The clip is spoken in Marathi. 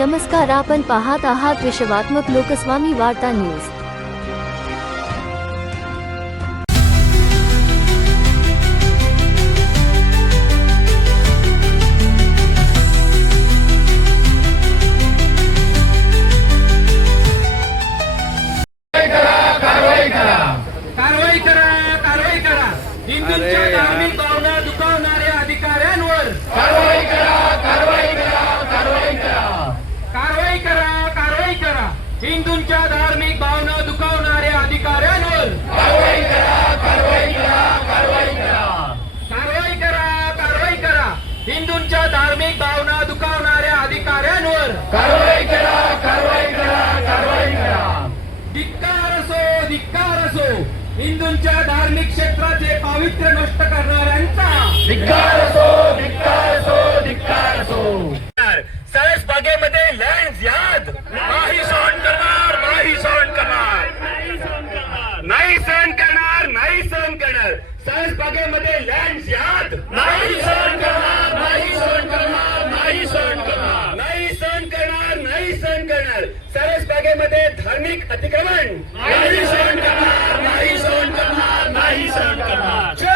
नमस्कार, आपण पाहत आहात विश्वात्मक लोकस्वामी वार्ता न्यूज। हिंदूंच्या धार्मिक भावना दुखावणाऱ्या अधिकाऱ्यांवर कारवाई करा, कारवाई करा, कारवाई करा, कारवाई करा, कारवाई करा। हिंदूंच्या धार्मिक भावना दुखावणाऱ्या अधिकाऱ्यांवर कारवाई करा, कारवाई करा, कारवाई करा, कारवाई करा, कारवाई करा। हिंदूंच्या धार्मिक भावना दुखावणाऱ्या अधिकाऱ्यांवर कारवाई करा, कारवाई करा, कारवाई करा। धिक्कार असो, धिक्कार असो। हिंदूंच्या धार्मिक क्षेत्राचे पावित्र्य नष्ट करणाऱ्यांचा धिक्कार असो, धिक्कार असो, धिक्कार असो। साळस बागेमध्ये लँड याद नाही सहन करणार, नाही सहन करणार, नाही सहन करणार, नाही सहन करणार। साळस बागेमध्ये लँड याद नाही सहन करणार, नाही सहन करणार, नाही सहन करणार, नाही सहन करणार, नाही सहन करणार। साळस बागेमध्ये धार्मिक अतिक्रमण नाही सहन करणार, नाही सहन करणार, नाही सहन करणार।